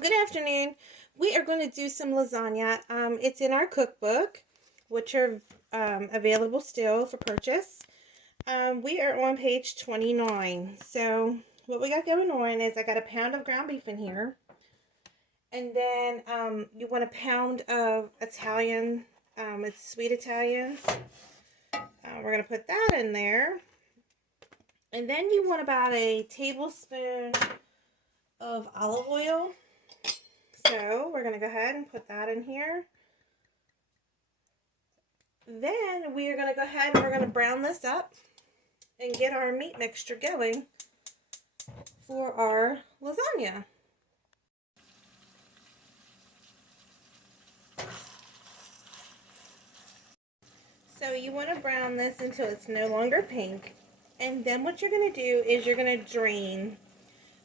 good afternoon. We are going to do some lasagna. It's in our cookbook, which are available still for purchase. We are on page 29. So what we got going on is I got a pound of ground beef in here. And then you want a pound of Italian, it's sweet Italian. We're going to put that in there. And then you want about a tablespoon of olive oil. So we're going to go ahead and put that in here. Then we are going to go ahead and we're going to brown this up and get our meat mixture going for our lasagna. So you want to brown this until it's no longer pink. And then what you're going to do is you're going to drain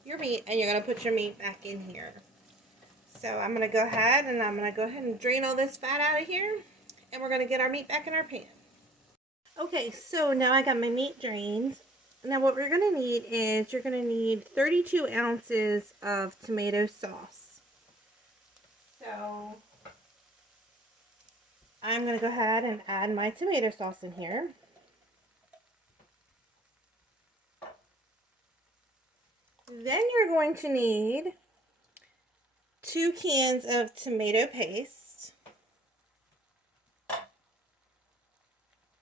your meat and you're going to put your meat back in here. So I'm going to go ahead and drain all this fat out of here. And we're going to get our meat back in our pan. Okay, so now I got my meat drained. Now what we're going to need is you're going to need 32 ounces of tomato sauce. So I'm going to go ahead and add my tomato sauce in here. Then you're going to need 2 cans of tomato paste.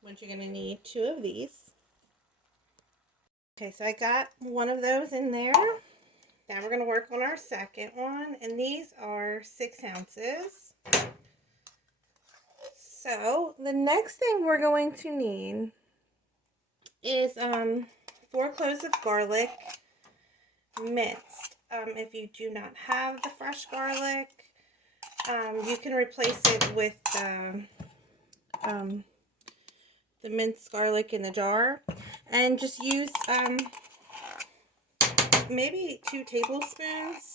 Which you're going to need 2 of these. Okay, so I got one of those in there. Now we're going to work on our second one, and these are 6 ounces. So the next thing we're going to need is 4 cloves of garlic minced. If you do not have the fresh garlic, you can replace it with the minced garlic in the jar, and just use maybe 2 tablespoons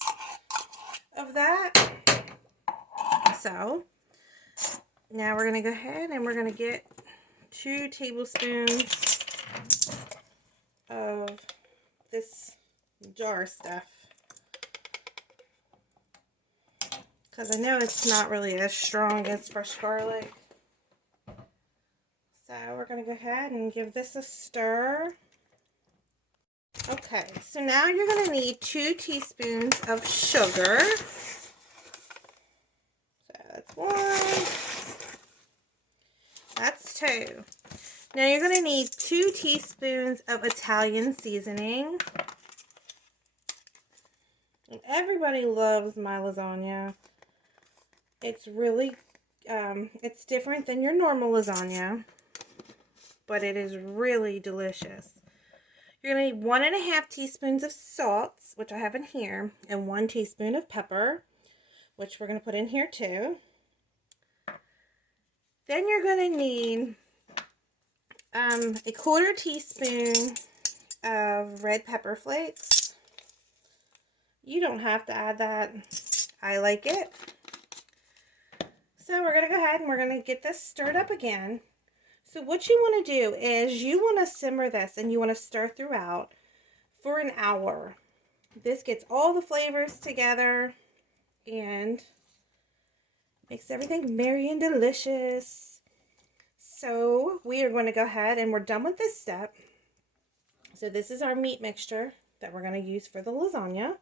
of that. So now we're going to go ahead and we're going to get 2 tablespoons of this jar stuff, because I know it's not really as strong as fresh garlic. So we're going to go ahead and give this a stir. Okay, so now you're going to need 2 teaspoons of sugar. So that's 1. That's 2. Now you're going to need 2 teaspoons of Italian seasoning. And everybody loves my lasagna. It's really, it's different than your normal lasagna, but it is really delicious. You're going to need 1.5 teaspoons of salt, which I have in here, and 1 teaspoon of pepper, which we're going to put in here too. Then you're going to need a 1/4 teaspoon of red pepper flakes. You don't have to add that. I like it. So we're going to go ahead and we're going to get this stirred up again. So what you want to do is you want to simmer this and you want to stir throughout for an hour. This gets all the flavors together and makes everything merry and delicious. So we are going to go ahead and we're done with this step. So this is our meat mixture that we're going to use for the lasagna.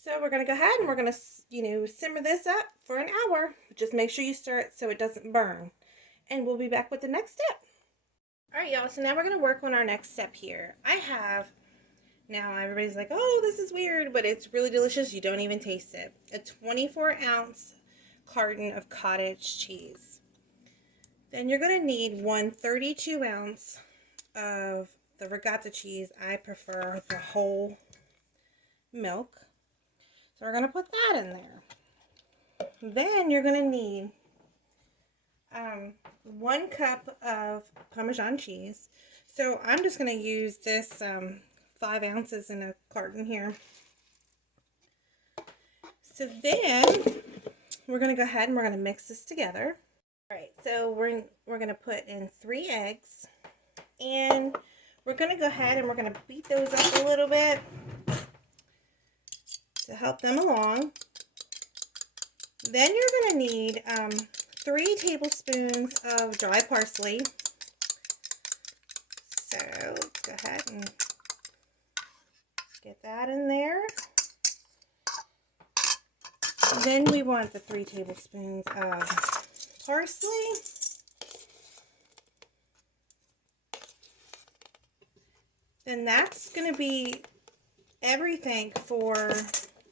So we're going to go ahead and we're going to, simmer this up for an hour. Just make sure you stir it so it doesn't burn. And we'll be back with the next step. Alright, y'all, so now we're going to work on our next step here. Now everybody's like, oh, this is weird, but it's really delicious. You don't even taste it. A 24-ounce carton of cottage cheese. Then you're going to need 1 32-ounce of the ricotta cheese. I prefer the whole milk. So we're going to put that in there. Then you're going to need 1 cup of Parmesan cheese. So I'm just going to use this 5 ounces in a carton here. So then we're going to go ahead and we're going to mix this together. Alright, so we're going to put in 3 eggs. And we're going to go ahead and we're going to beat those up a little bit to help them along. Then you're going to need 3 tablespoons of dry parsley. So let's go ahead and get that in there. Then we want the 3 tablespoons of parsley. Then that's going to be everything for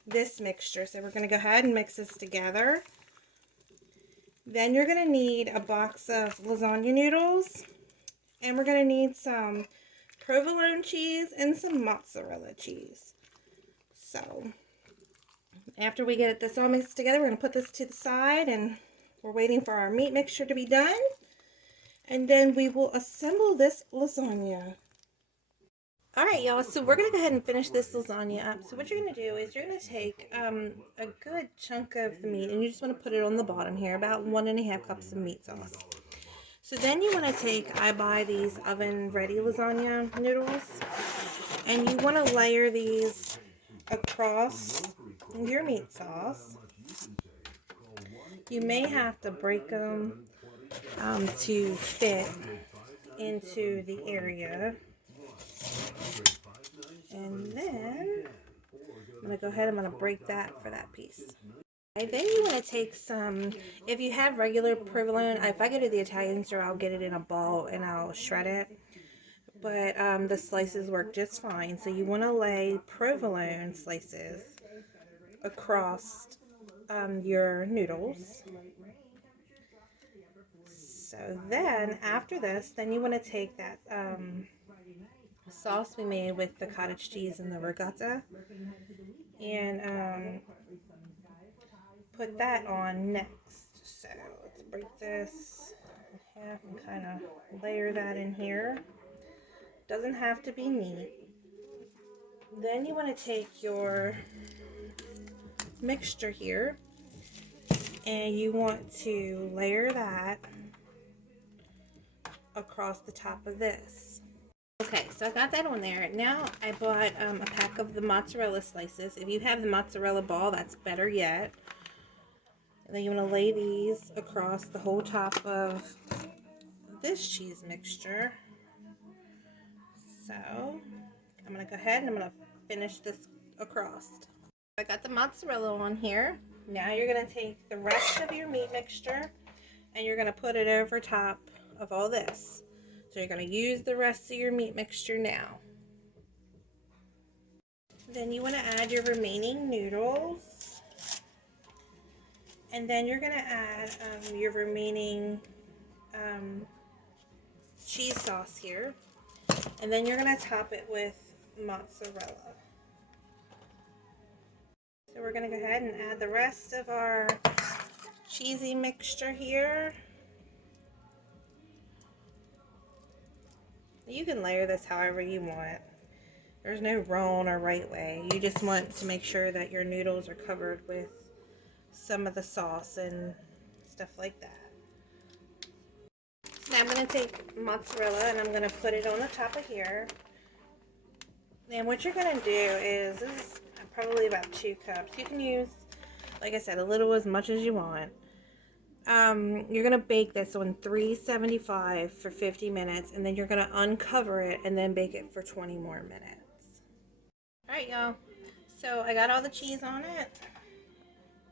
this mixture. So we're going to go ahead and mix this together. Then you're going to need a box of lasagna noodles. And we're going to need some provolone cheese and some mozzarella cheese. So after we get this all mixed together, we're going to put this to the side, and we're waiting for our meat mixture to be done. And then we will assemble this lasagna. Alright, y'all, so we're going to go ahead and finish this lasagna up. So what you're going to do is you're going to take a good chunk of the meat, and you just want to put it on the bottom here, about 1.5 cups of meat sauce. So then you want to take, I buy these oven-ready lasagna noodles, and you want to layer these across your meat sauce. You may have to break them to fit into the area. And then I'm going to go ahead, I'm going to break that for that piece. And then you want to take some, if you have regular provolone, if I go to the Italian store, I'll get it in a ball and I'll shred it. But the slices work just fine. So you want to lay provolone slices across your noodles. So then after this, then you want to take that sauce we made with the cottage cheese and the ricotta and put that on next. So let's break this in half and kind of layer that in here. Doesn't have to be neat. Then you want to take your mixture here and you want to layer that across the top of this. Okay, so I got that on there. Now I bought a pack of the mozzarella slices. If you have the mozzarella ball, that's better yet. And then you want to lay these across the whole top of this cheese mixture. So I'm going to go ahead and I'm going to finish this across. I got the mozzarella on here. Now you're going to take the rest of your meat mixture and you're going to put it over top of all this. So you're going to use the rest of your meat mixture now. Then you want to add your remaining noodles. And then you're going to add your remaining cheese sauce here. And then you're going to top it with mozzarella. So we're going to go ahead and add the rest of our cheesy mixture here. You can layer this however you want. There's no wrong or right way. You just want to make sure that your noodles are covered with some of the sauce and stuff like that. Now I'm going to take mozzarella and I'm going to put it on the top of here. And what you're going to do is, this is probably about 2 cups. You can use, like I said, a little as much as you want. You're going to bake this on 375 for 50 minutes, and then you're going to uncover it and then bake it for 20 more minutes. Alright, y'all. So I got all the cheese on it,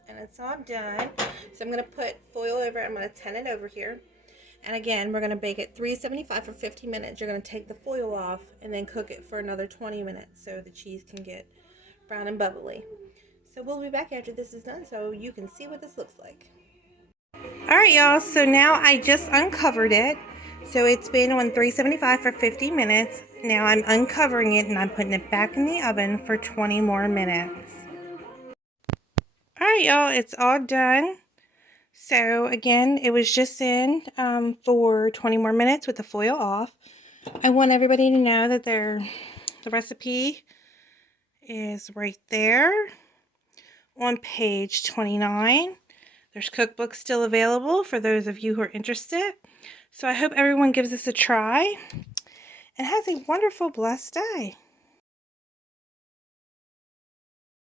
and it's all done. So I'm going to put foil over it. I'm going to tin it over here. And again, we're going to bake it 375 for 50 minutes. You're going to take the foil off and then cook it for another 20 minutes so the cheese can get brown and bubbly. So we'll be back after this is done so you can see what this looks like. Alright, y'all, so now I just uncovered it. So it's been on 375 for 50 minutes. Now I'm uncovering it and I'm putting it back in the oven for 20 more minutes. Alright, y'all, it's all done. So again, it was just in for 20 more minutes with the foil off. I want everybody to know that the recipe is right there on page 29. There's cookbooks still available for those of you who are interested. So I hope everyone gives this a try and has a wonderful, blessed day.